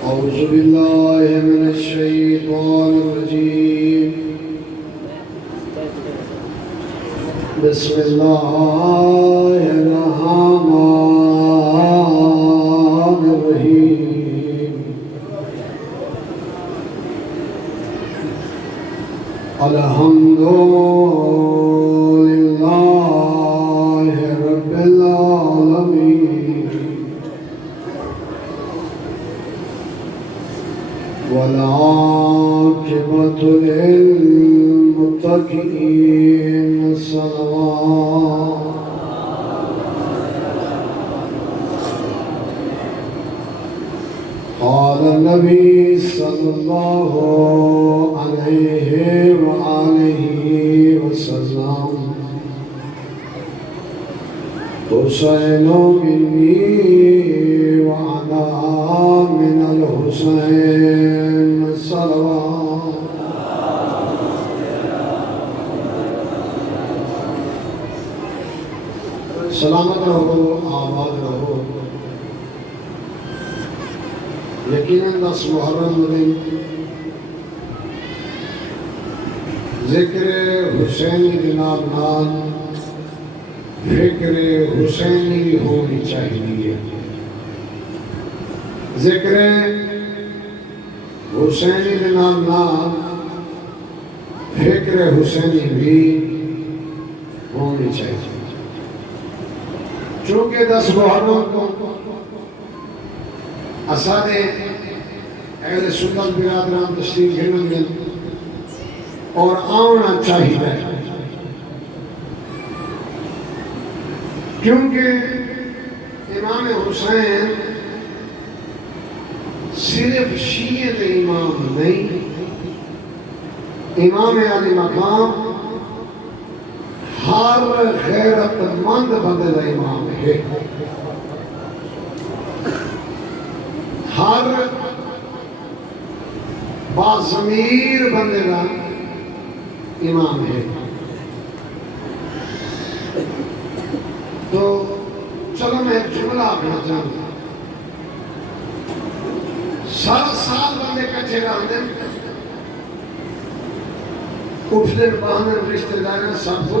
أعوذ بالله من الشيطان الرجيم بسم الله الرحمن الرحيم الحمد لله رب العالمين والعاقبة للمتقين الصلوات قال النبي صلى الله عليه وآله وسلم حسين مني وأنا من الحسين صلوات سلامت رہو آباد رہو یقیناً 10 محرم دن ذکر حسینی جناب نال فکر حسینی بھی ہونی چاہیے ذکر حسینی جناب نال فکر حسینی بھی ہونی چاہیے چونکہ 10 محرم کو اسانے اہل سنت برادران تشریف گھنن گن اور آنا چاہیے کیونکہ امام حسین صرف شیعہ امام نہیں امام علی مقام ہر غیرت مند بندے کا امام ہے ہر باضمیر بندے کا امام ہے تو چلو میں ایک جملہ آپنا چاہوں گا سارا سال بندے کچھے رہتے ہیں اٹھنے باہنے رشتہ داریں سب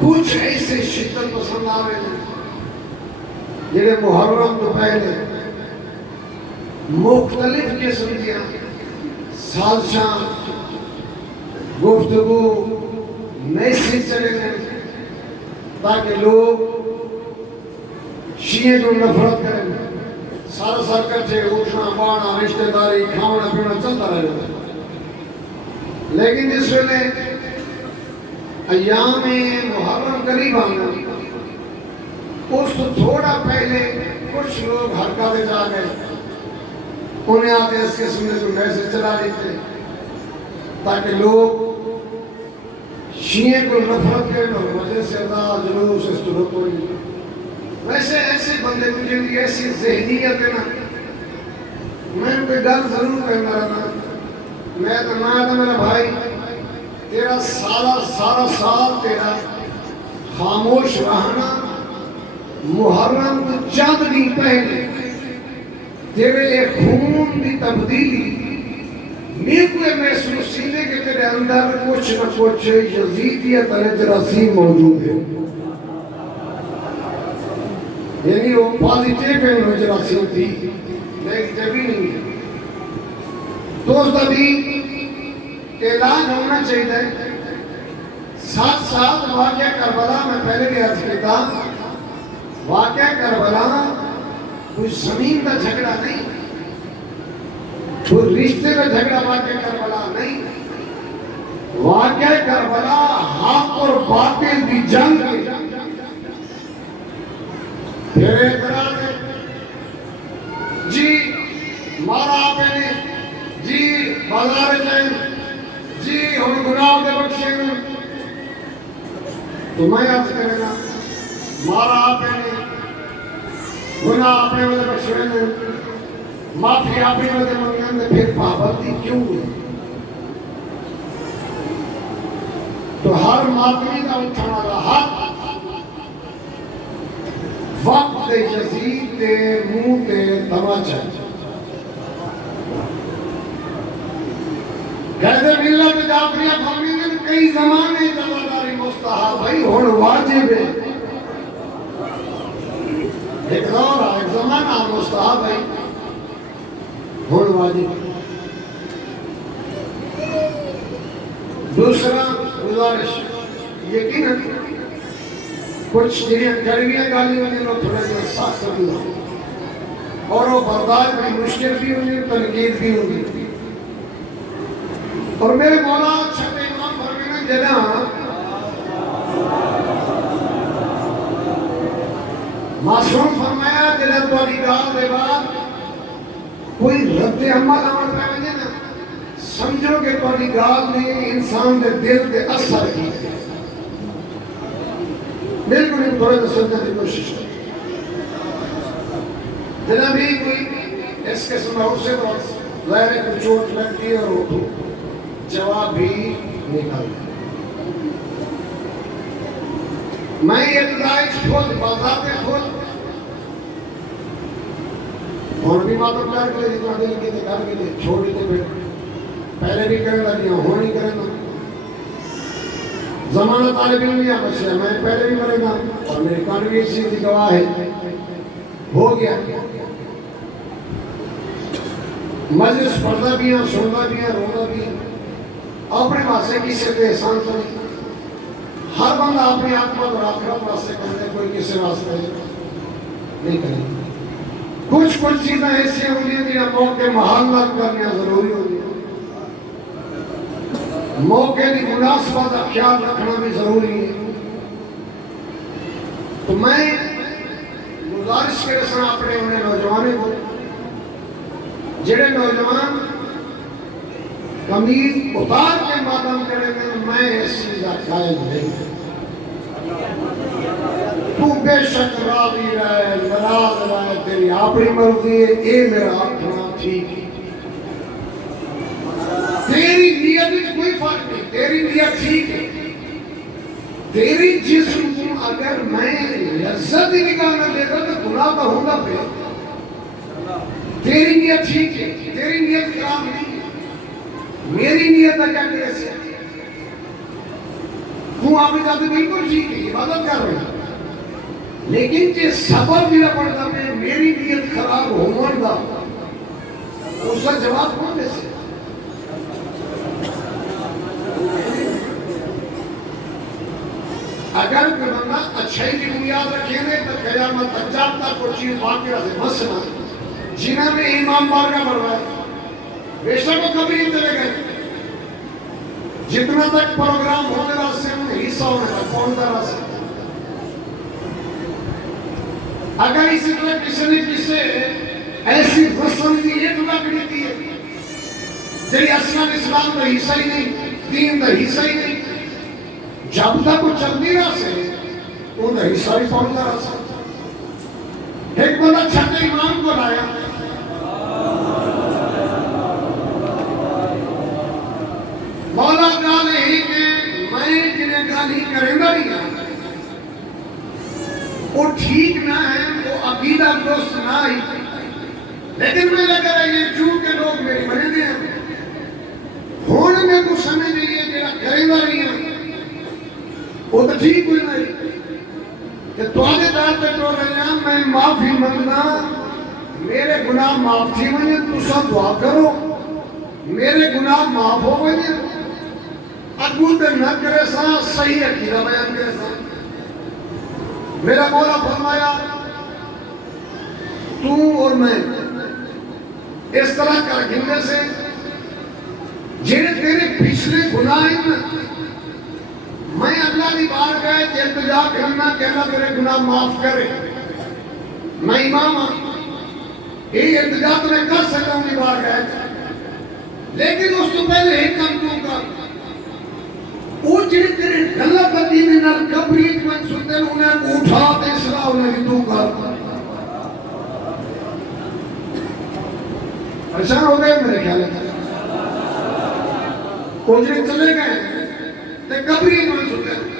کچھ ایسے شدت پسند آوے ہیں جنہیں محرم تو پہلے مختلف قسم دیا سازشاں گفتگو میسیج چلے گئے تاکہ لوگ شیعہ کو نفرت کریں سارا سار کچھے اٹھنا بانا رشتہ داری کھانا پینا چلتا رہے گا لیکن جس ویلے ایام محرم قریب آنا اس تو تھوڑا پہلے کچھ لوگ حرکات جا گئے انہیں آتے اس قسم نے تو میسیج چلا دیتے تاکہ لوگ شیعہ کو نفرت کریں اور وجہ سے اللہ جلوس اس طرح کوئی ویسے ایسے بندے مجھے بھی ایسی ذہنیت ہے نا میں ان کوئی گل ضرور کہنا رہنا میں تو نہ تھا میرا بھائی تیرا سارا سال تیرا خاموش رہنا محرم کو چند نہیں پہلے تیرے ایک خون دی تبدیلی میں کوئی محسوس سینے کہ تیرے اندر کچھ نہ کچھ یزیدیت علیہ جراثیم موجود ہے یعنی وہ پازیٹیو ہے انہوں جراثیم تھی نیگیٹیو ہی نہیں ہے دوست ابھی اعلان ہونا چاہیے ساتھ ساتھ واقعہ کربلا میں پہلے بھی عرض کیتا واقعہ کربلا کوئی زمین کا جھگڑا نہیں کوئی رشتے کا جھگڑا واقعہ کربلا نہیں واقعہ کربلا حق اور باطل کی جنگ پھر اعتراض ہے جی مارا آپ نے جی بازار جائیں جی ہم گناہ دے بخشے گئے تو میں آپ سے کرے گا مارا آپ نے گناہ اپنے مدد بخشے گئے معافی آپ نے مدد منگنے پھر پابندی کیوں ہوئی تو ہر ماتمی کا اٹھانا رہا وقت یزید تے منہ تے تماچا قائد ملت جعفریہ فرمیندے کئی زمانے جزاداری مستحب بھائی ہون واجب ہے ایک دور ایک زمانہ مستحب ہے ہون واجب دوسرا گزارش یقیناً کچھ جنہیں کڑویاں گالی ہونے لوگ تھوڑا جہاں سخت بھی ہوں اور وہ برداشت بھی مشکل بھی ہوئی تنقید بھی ہوئی اور میرے مولا چھٹے امام فرمینے جنہاں معصوم فرمایا جنہاں توڑی گال دے بعد کوئی رد عمل عمل پہ وجہ نا سمجھو کہ توڑی گال نے انسان دے دل دے اثر کی بالکل ان تھوڑے دے سمجھنے کی کوشش ہے جنہاں بھی کوئی اس قسم اسے تو ظاہر کو چوٹ لگتی ہے اور اٹھو جواب بھی نکل میں یہ ابتدائی خود بازار کے خود اور بھی باتوں کر کے جتنا دل کی تھے کر کے لئے چھوڑی تھے بیٹھ پہلے بھی کریں لگی ہوں ہونی کریں گا زمانہ طالب علم یا بچہ میں پہلے بھی مرے گا اور میری کانوی اسی کی گواہ ہے ہو گیا مجلس پڑھتا بھی ہیں سنتا بھی ہیں روتا بھی ہیں اپنے واسطے کسی پہ احسان تو نہیں ہر بندہ اپنی آتمت اور آخرت واسطے کرنے کوئی کسی واسطے نہیں کرے کچھ چیزیں ایسی ہوتی ہیں جنہیں موقع محلت کرنا ضروری ہوتی ہے موقع کی مناسبت کا خیال رکھنا بھی ضروری ہے تو میں گزارش کے رسنا اپنے انہیں نوجوانے کو جڑے نوجوان قمیض اتار کے ماتم کریں گے میں اس چیز کا قائل نہیں تو بے شک راضی رہے ناراض رہے تیری اپنی مرضی ہے یہ میرا آخنا ٹھیک ہے تیری نیت میں کوئی فرق نہیں تیری نیت ٹھیک ہے تیری جسم کو اگر میں لذت ہی نکال نہ دیتا تو گناہ کا ہوگا پہ تیری نیت ٹھیک ہے تیری نیت خراب نہیں ہے میری نیت ہے کیا کیسے تو آپ نے کہا بالکل ٹھیک ہے عبادت کر رہے ہیں لیکن جو سبب بھی پڑتا ہے میری نیت خراب ہونے کا اس کا جواب کون دے سے اگر کوئی بندہ اچھائی کی بنیاد رکھیں گے تو قیامت تک جب تک کوئی چیز واقعہ سے مسئلہ جنہوں نے امام بارگاہ بڑھوایا بے شک وہ کبھی نہیں چلے گئے جتنا تک پروگرام ہونے راستے میں حصہ ہونے کا کون دا راستے اگر اسی طرح کسی نے کسی ایسی رسم دی ایک لکڑی دی ہے جنہی اسلام اسلام کا حصہ ہی نہیں دین کا حصہ ہی نہیں جب تک وہ چلنی راستے ان کا حصہ ہی پہنچا راستے ایک بندہ چھٹے امام کو لایا مولا گالے ہی کہ میں جنہیں گالی کریں گا نہیں وہ ٹھیک نہ ہے وہ عقیدہ درست نہ ہی لیکن میں لگا رہا یہ چونکہ لوگ میری بنے دے ہیں ہونے میں کچھ سمجھ نہیں ہے جنہیں کریں گا نہیں ہے وہ تو ٹھیک ہوئی نہیں کہ تو آگے دار پہ تو رہے ہیں میں معافی منگنا میرے گناہ معاف تھی مجھے تو سب دعا کرو میرے گناہ معاف ہو گئے اگود نہ کرے سا صحیح عقیدہ بیان کرے سا میرا مولا فرمایا تو اور میں اس طرح کر گھنے سے جنہیں تیرے پچھلے گناہ ہیں میں اللہ کی بار گئے کہ التجا کرنا کہ اللہ تیرے گناہ معاف کرے میں امام ہوں یہ التجا تو میں کر سکتا ہوں کی بار گئے لیکن اس تو پہلے ہی کم دوں گا وہ جنہیں تیرے غلط عقیدے نال کبریت من سنتے ہیں انہیں اٹھا دے صلاح انہیں دوں گا پریشان ہو گئے میرے خیال ہے وہ جنہیں چلے گئے تے کبریت من سنتے ہیں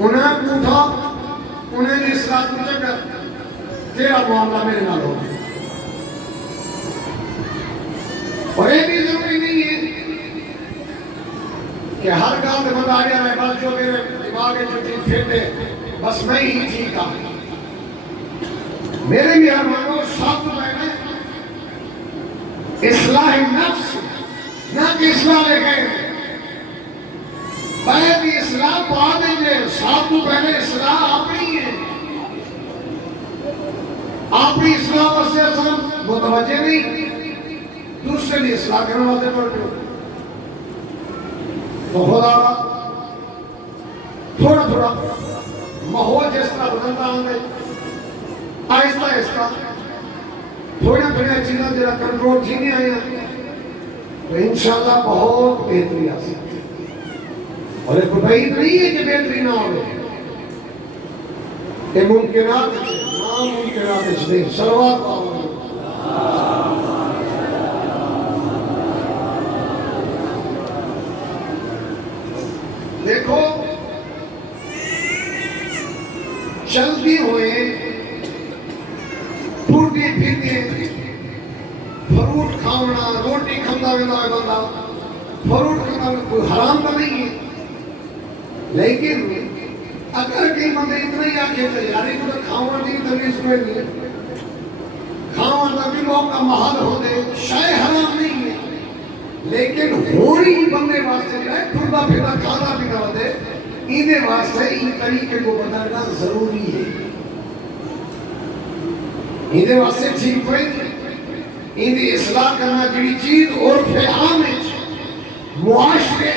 انہیں اٹھا انہیں نے اصلاح کو چکر تیرا معاملہ میرے نال ہو گیا. اور یہ بھی ضروری نہیں ہے کہ ہر گل میں بتا گیا ہے بس جو میرے دماغ میں جو چیز پھیٹے بس میں ہی ٹھیک ہوں. میرے بھی ارمانوں سب پہلے اصلاح نفس نہ کہ اصلاح لے گئے پہلے اصلاح پا دیں گے. سب تو پہلے اصلاح اپنی ہے. اپنی اصلاح سے اصلا متوجہ نہیں دوسرے بھی اصلاح کرنے والے پڑھتے ہو. تو خدا تھوڑا تھوڑا ماحول جس طرح بدلتا آئے آہستہ آہستہ تھوڑا تھوڑا چیزیں جرا کنٹرول تھی نہیں آئی تو انشاءاللہ بہت بہتری آ سکتی ہے. اور ایک بعید نہیں ہے کہ بہتری نہ ہو. یہ ممکنات ناممکنات اس نے صلوات پاؤ. دیکھو چلتی ہوئے ٹوٹی پھرتی فروٹ کھانا روٹی کھانا ہے بندہ فروٹ کھانا کوئی حرام تو نہیں ہے. لیکن اگر کئی بندے اتنا ہی آکھے تو یاری کو کھانا نہیں تو اس میں نہیں کھانا بھی موقع محل ہو دے شاید حرام نہیں ہے. لیکن ہوری بندے واسطے جو ہے ٹھنڈا پھرنا کھانا پینا ہوتے انہیں واسطے ان طریقے کو بدلنا ضروری ہے. انہیں واسطے ٹھیک ہوئے انہیں اصلاح کرنا جڑی چیز عرف عام معاشرے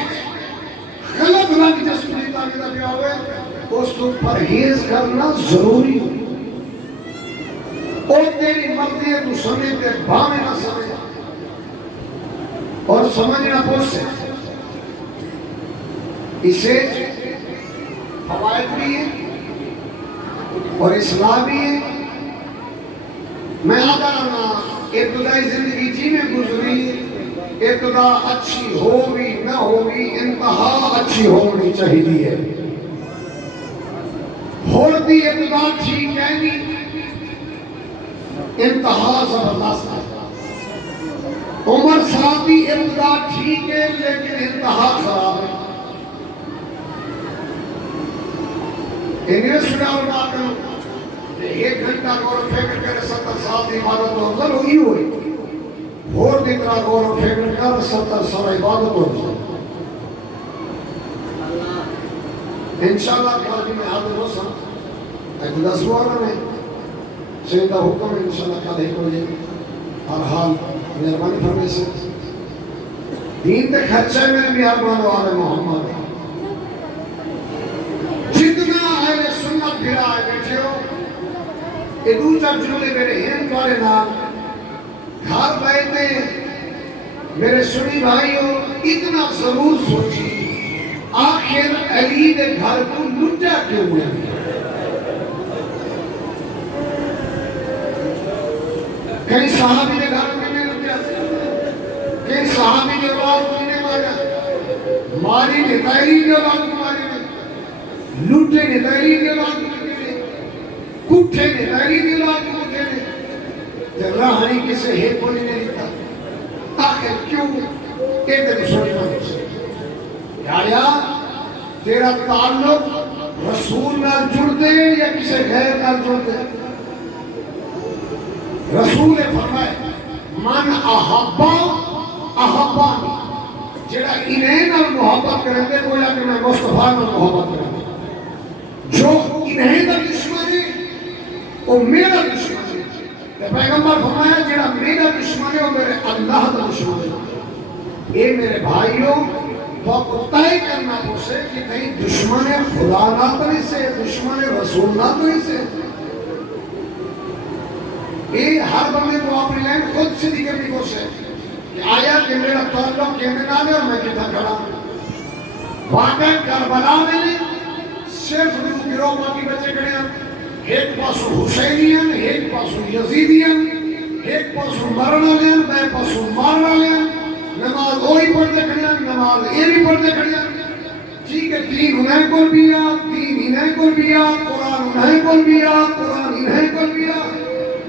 غلط رنگ جس میں تاکہ پیا ہوئے اس کو پرہیز کرنا ضروری ہو. اور تیری مرضی ہے تو سمجھ کے بھاوے نہ سمجھ اور سمجھنا پوچھ سے اسے فوائد بھی ہے اور اصلاح بھی ہے. میں آتا رہنا ابتدائی زندگی جی میں گزری ابتدا اچھی ہوگی نہ ہوگی انتہا اچھی ہونی چاہیے. ہوتی ابتدا ٹھیک ہے نہیں انتہا زبردست ہے. عمر صاحب بھی ابتدا ٹھیک ہے لیکن انتہا خراب ہے. انہیں سنا اور بات کرو ایک گھنٹہ غور و فکر کرے 70 سال کی عبادت ہو افضل ہوئی ہوئی اور دیکھ رہا غور و فکر کر 70 سال عبادت ہو افضل. انشاءاللہ کل بھی میں حاضر ہو سکتا ایک 10 وارہ میں سیدہ حکم انشاءاللہ کل ایک ہو جائے. ہر حال مہربانی فرمائے سے دین تے خرچہ میں بھی ارمان والے محمد جتنا اہل سنت بھرا آئے بیٹھے ہو یہ دوسرا جملے میرے ہند والے نام گھر بیٹھے میرے سنی بھائیوں اتنا ضرور سوچی آخر علی دے گھر کو لٹا کیوں ہے. کئی صحابی نے گھر کو نہیں لٹا کئی صحابی نے اولاد کو نہیں مارا ماری نے تحریر نے اولاد کو مارے نے لوٹے نے تحریر نے اولاد کو لٹے نے کٹھے نے تحریر نے اولاد کو کٹھے نے راہنی کسے ہے کوئی نہیں لکھتا آخر کیوں کہتے ہیں سوچنا یا تیرا تعلق رسول نال جڑ دے یا کسے غیر نال جڑ دے. رسول فرمائے من احبا احبانی جڑا انہیں نال محبت کریں دے گویا کہ میں مصطفیٰ نال محبت کریں دے. جو انہیں دا دشمن ہے وہ میرا دشمن ہے. پیغمبر فرمایا جڑا میرا دشمن ہے وہ میرے اللہ دا دشمن ہے. اے میرے بھائیوں تو طے کرنا پوچھے کہ کہیں دشمن خدا نہ تو نہیں سے دشمن رسول نہ تو نہیں سے. یہ ہر بندے کو اپنی لائن خود سے کرنی کوشش ہے کہ آیا کہ میرا تعلق کہنے نہ لے اور میں کتنا کھڑا واقعی کربلا میں صرف دو گروہ باقی بچے کھڑے ہیں ایک پاسو حسینین ایک پاسو یزیدین ایک پاسو مرنا لین میں پاسو مارنا لین نماز وہی پڑھتے کھڑے ہیں نماز یہ بھی پڑھتے کھڑے ہیں ٹھیک ہے دین انہیں کو بھی دین انہیں کو بھی قرآن انہیں کو لیا قرآن انہیں کو لیا.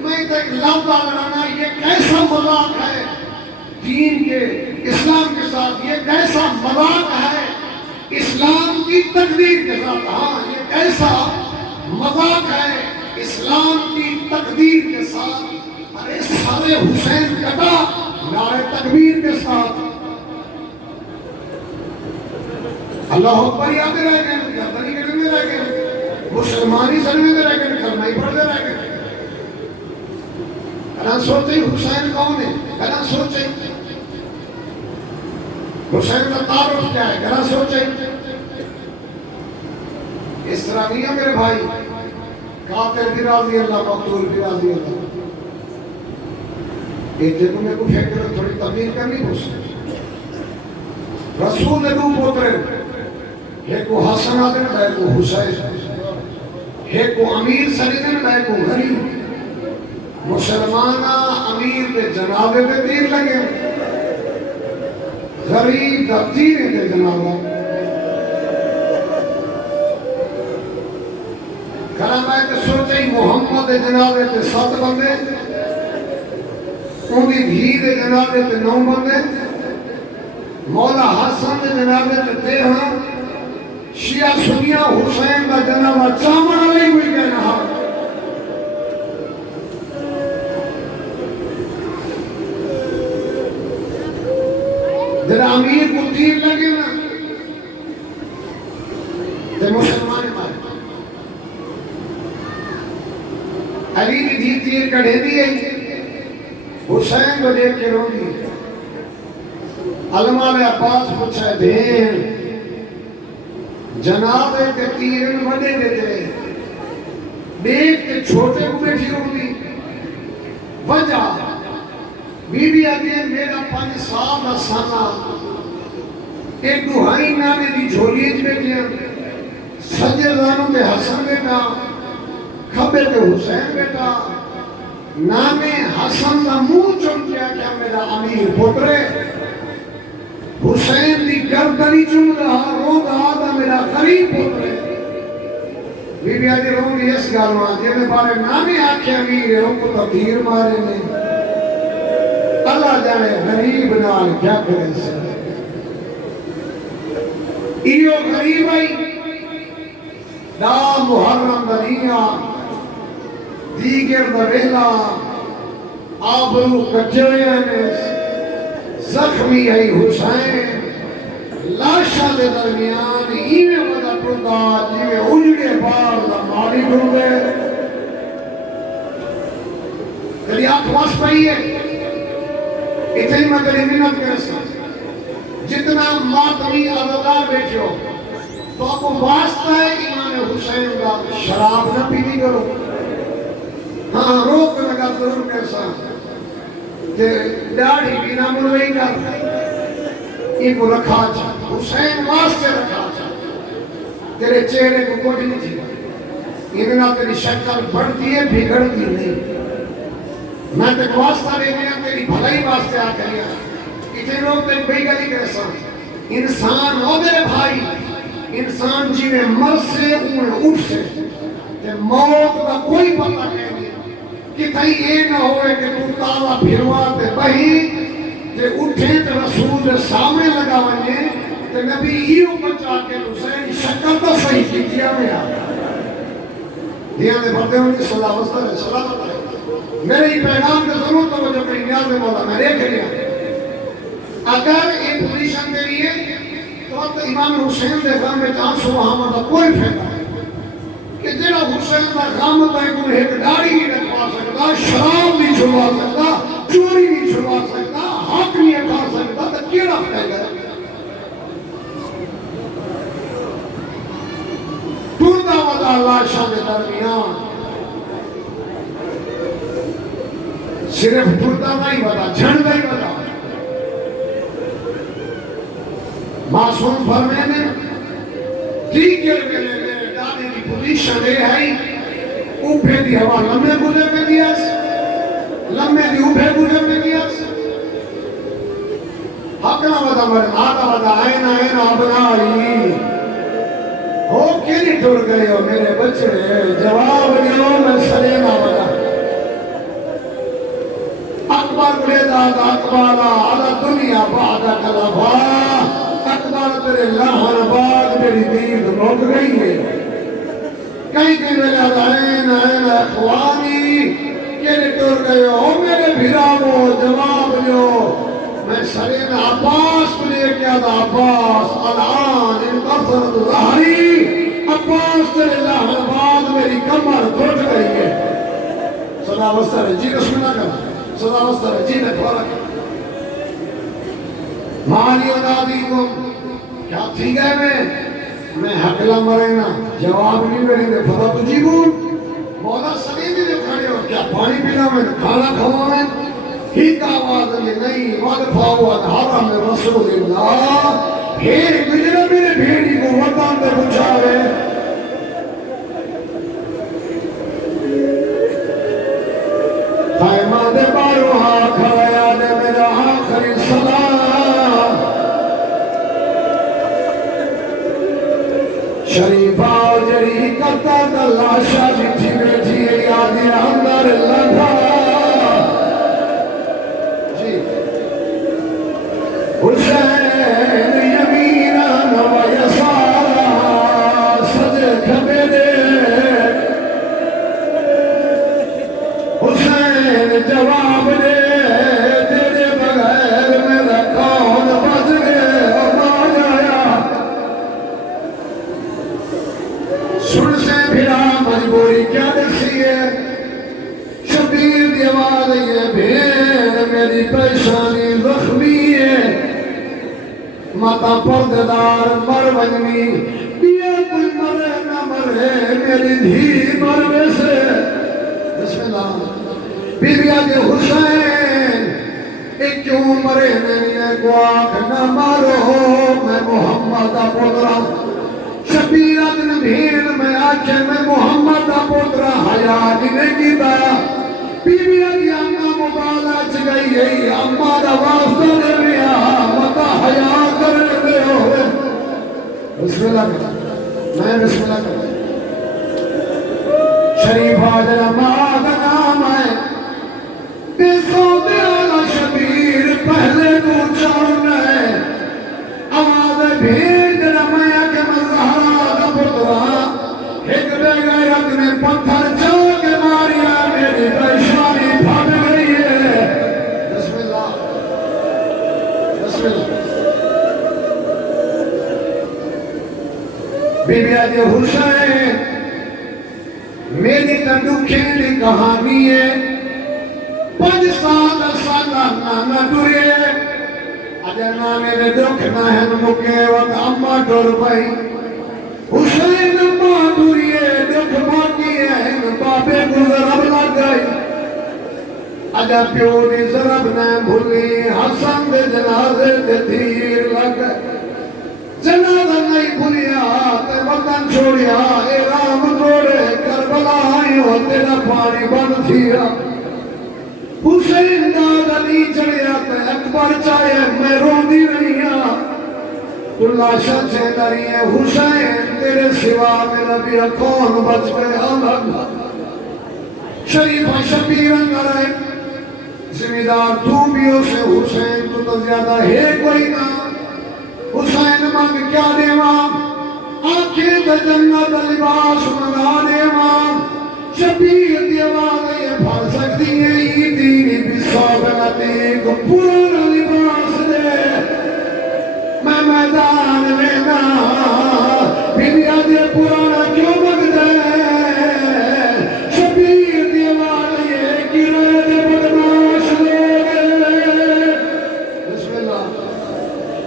میں تو ایک لفظ آنا یہ کیسا مذاق ہے دین کے اسلام کے ساتھ, یہ کیسا مذاق ہے اسلام کی تقدیر کے ساتھ. ہاں یہ کیسا مذاق ہے اسلام کی تقدیر کے ساتھ. ارے سارے حسین کٹا نعرہ تکبیر کے ساتھ. اللہ اکبر یاد رہ گئے, یاد نہیں کرنے رہ گئے, مسلمانی سلمے میں رہ گئے, کلمہ ہی پڑھتے رہ گئے. کہنا سوچیں حسین کون ہے, کہنا سوچیں حسین کا تعارف کیا ہے, کہنا سوچیں. اس طرح نہیں ہے میرے بھائی, قاتل بھی راضی اللہ, مقتول بھی راضی اللہ. ایک جگہ میں کو پھینک کر تھوڑی تبدیل کرنی پوچھتے. رسول دو پوترے, ایک کو حسن آدن ہے, ایک کو حسین, ایک کو امیر سریدن ہے, ایک کو غریب. مسلمانہ امیر دے جنابے دے تیر لگے, غریب دا تیر دے جنابہ. کلام ہے کہ سوچیں محمد دے جنابے تے 7 بندے, انہی دھی دے جنابے تے 9 بندے, مولا حسن دے جنابے تے 13, شیعہ سنیہ حسین دا جنابہ چامن علی ہوئی گئے نہا. جب امیر کو تیر لگے نا تو مسلمان مارے. علی نے دی تیر کڑھے دی ہے, حسین کو دیکھ کے رو دی. علماء نے عباس پوچھا ہے بہن جناب کے تیرن بڑے دیتے دیکھ کے چھوٹے کو بیٹھی رو دی. وجہ بی بی آتی ہے میرا 5 سال کا سانا ایک دہائی نانے دی جھولیج بیٹھیا, سجے زانوں تے حسن بیٹا, کھبے تے حسین بیٹا. نانے حسن دا منہ چم کیا کیا میرا امیر پترے, حسین دی گردنی چم رہا رو رہا دا میرا غریب پترے. بی بی آتی رو دی اس گالواں جینے بارے نانے آکھے امیر ہے ان کو تو تیر مارے نے. اللہ جانے غریب نال کیا کرے سے. ایو غریب آئی دا محرم دنیا دیگر دا ویلا آبرو کچویانے زخمی ہے حسین. لاشا دے درمیان ایوے ودا ٹوٹا جیوے اجڑے بار دا مالی ٹوٹے. تیری آنکھ واس پائی ہے اتنی میں تیری منت کرسا. جتنا ماتمی عزدار بیٹھے ہو تو آپ کو واسطہ ہے امام حسین کا شراب نہ پیتی کرو. ہاں روک لگا ضرور کیسا ڈاڑی بینا ملوئی کر ان کو رکھا چاہ, حسین واسطے رکھا چاہ. تیرے چہرے کو کوئی نہیں تھی, اتنا تیری شکل بڑھتی ہے بگڑتی نہیں. میں تے واسطہ دے دیا تیری بھلائی واسطے آ کریا. اتنے لوگ تے بے گلی کرسا. انسان ہو میرے بھائی, انسان جیوے مر سے اوہ اٹھ سے تے موت کا کوئی پتہ کہہ دیا کہ تھئی یہ نہ ہوئے کہ تو تالا پھروا تے بہی تے اٹھے تے رسول دے سامنے لگا ونجے تے نبی ایو بچا کے حسین شکل تو صحیح کی دیا میرا. دیاں دے بردے ان کی صلاح وستہ ہے, صلاح بتا ہے. میرے ہی پیغام کے ضرور توجہ کری نیاز میں مولا میں دیکھ لیا. اگر ایک پوزیشن دے لیے تو اب امام حسین دے غم میں آنسو وہاں دا کوئی فائدہ نہیں کہ جڑا حسین دا غم دا کوئی ایک داڑھی نہیں رکھوا سکتا, شراب نہیں چھڑوا سکتا, چوری نہیں چھڑوا سکتا, حق نہیں اٹھا سکتا, تو کیڑا فائدہ ہے. ٹردہ ودا لاشاں دے درمیان صرف ٹردہ نہیں ودا, جھنڈا ہی ودا. معصوم فرمینے دیگر ملے میرے دانے کی پوزیشن اے ہے اوپے دی ہوا لمبے گزر میں دیا سے, لمبے دی اوپے گزر میں دیا سے. حق نہ ودا مرد آدھا ودا آئین آئین آبنائی ہو کے نہیں ٹر گئے ہو میرے بچڑے جواب دیو میں سلیمہ بنا اکبر ولدت اکبارا علی دنیا بعد کلفا اکبر تیرے لہن بعد میری دید مک گئی ہے کہیں کہ میرے دائن این اخوانی کیلے ٹر گئے ہو میرے بھراو جواب دیو میں سلیم عباس کو لے کیا تھا عباس الان ان قصرت ظہری عباس تیرے لہن بعد میری کمر ٹوٹ گئی ہے صدا وستر جی رسم اللہ کرنا صدا وستر جی نے پھوڑا کرنا مانی و نادیکم کیا تھی گئے میں حقلہ مرے نا جواب نہیں میرے دے پھتا تجیبون مولا سلیمی نے کھڑے ہو کیا پانی پینا میں کھانا کھوا میں ہی کا آواز یہ نہیں وَدْفَعُوا حَرَمِ رسول اللہ پھر گجرہ میرے بھیڑی کو وطن دے بچھاوے خیمہ دے باروہا کھڑایا دے میرا آخری سلام شریفہ جری کرتا دلاشا جتھی بیٹھی یادی اندر لگا حسین یمیناً و یسارا سجے کھبے دے حسین جواب دے تیرے بغیر میرا کون بچ گئے اور نہ جایا سن سے بھرا مجبوری کیا دسی ہے شبیر دیوال یہ بھین میری پیشانی زخمی ہے ماتا پرددار مر ونی بیا کوئی مرے نہ مرے میری دھی مروے سے بسم اللہ بی بی آگے حسین ایک کیوں مرے نہیں کو آنکھ نہ مارو میں محمد پترا شبیر ادن بھین میں آنکھیں میں محمد پترا حیاء جنے کی دا بی بی آگے اممہ مبالہ چگئی ہے اممہ دا واسطہ دے رہا مطا حیاء کرنے دے ہوئے بسم اللہ کرتا میں بسم اللہ کرتا شریف آجل ماد نام ہے بے سوتے آلہ شبیر پہلے کو چاہنے آواز بھیج رمیا کے مظہرہ کا پترا ایک بے غیرت نے پتھر چاہ کے ماریا میری پریشانی پھٹ گئی ہے بسم اللہ بسم اللہ بی بی آج حسین میری تندو کھیلی کہانی ہے 5 سال نانا ڈورے اجر نانے دے دکھ ناہن مکے وقت اممہ ڈور پئی حسین اممہ ڈوریے دکھ باقی ہے بابے گزر اب لگ گئی اجا پیو دی ضرب نے بھولی حسن دے جنازے دے تیر لگ گئی جنازہ نہیں بھولیا تے وطن چھوڑیا اے رام توڑے کربلا آئی ہو تیرا پانی بند تھیا حسین دادا نہیں چڑیا تے اکبر چاہے میں رون دی رہی ہاں تو لاشا چھے دری ہے حسین تیرے سوا میرا بھی کون بچ گئے اللہ شریفہ شبیر اندر ہے زمیدار تو بھی اسے حسین تو زیادہ ہے کوئی نہ حسین مانگ کیا دیواں آنکھیں دے جنت لباس منگا دیواں شبیر دیواں یہ پھر سکتی ہے دینی بھی صابنتی کو پورا لباس دے میں میدان میں نا بھی آدھے پرانا کیوں مگ دے شبیر دیواں یہ گرے دے بدماش لوگے بسم اللہ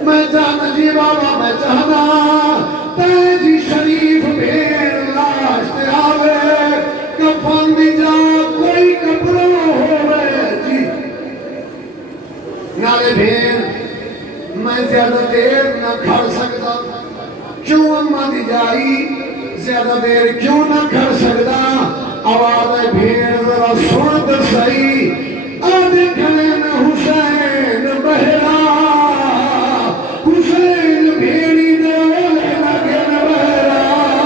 میں جانا جی بابا میں چاہنا تیجی شریف بھین لاش تے آوے کفن دی جا کوئی کپڑا ہوئے جی نالے بھین میں زیادہ دیر نہ کھڑ سکتا کیوں اممہ دی جائی زیادہ دیر کیوں نہ کھڑ سکتا آواز بھین ذرا سن در سئی آدھے کھلے میں حسین بہرا حسین بھیڑی دے لے لگے بہرا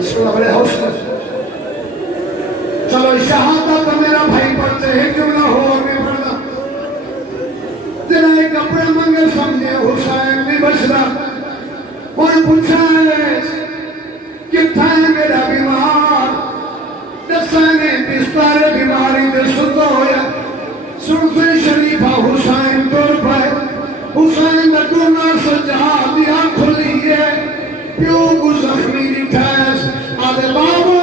بسم اللہ بڑے حوصلے چلو شہادت میرا بھائی پڑھتے ہیں جملہ ہو اور میں پڑھنا تیرا ایک کپڑا منگے سمجھے حسین بھی بچنا اور پوچھا ہے کتھا ہے میرا بیمار دسانے بستر بیماری دے ستا ہویا سنتے شریفہ حسین دور پائے حسین دا ٹونا سجا دیا کھلی ہے پیو کو زخمی ٹھیس آدھے بابا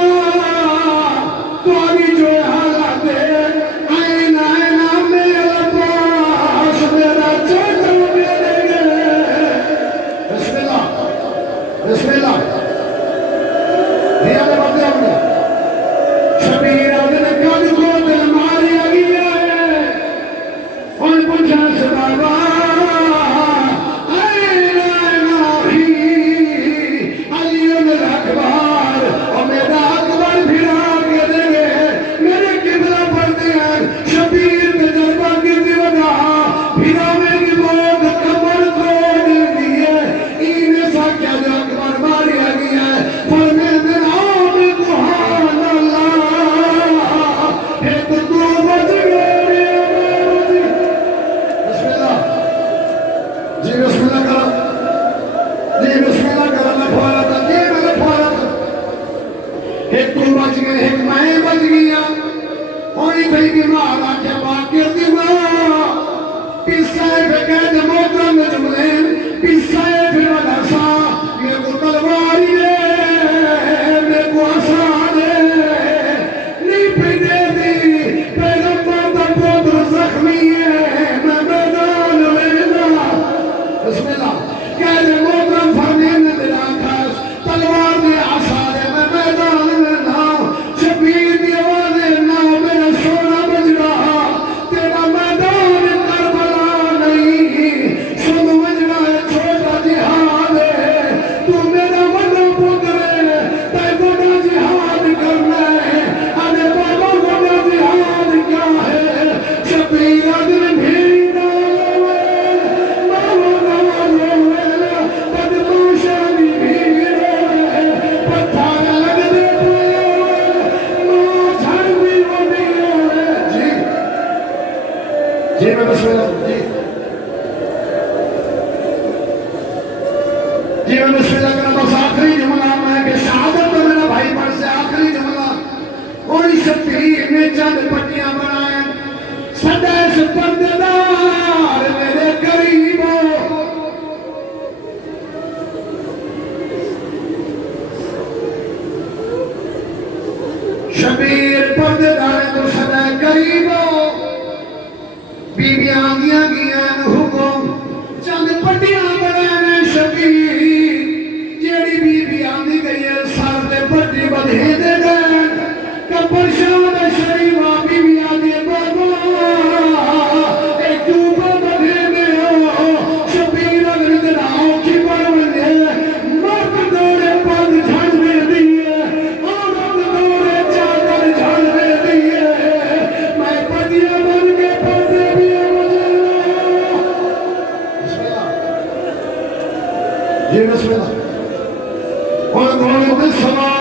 تو آگی جو حالات ہے آئین آئین میرا پاس میرا چیتا میرے گئے بسم اللہ بسم اللہ دیا دے بندے ہم نے شبیر آدھے نے کل کو دل ماری آگی ہے ان پوچھا سے بابا شبیر پردے دارے تو صدا قریبو بیبیاں گیا گیا حکم چند پٹیاں بڑھانے شبیر جیڑی بیبیاں دی گئی ہے سار دے پٹی بدھے دے گئے کپر شاہ شریفہ بیبیاں دی بابا ایک دوپا بدھے دے ہو شبیر اگر دلاؤ کی بڑھونے مرد دورے پد جھڑ میں دیئے عورت دورے چادر جھڑ میں دیئے میں پتیاں بن کے پردے بھی مجھے بسم اللہ جی بسم اللہ اور دورے میں سوال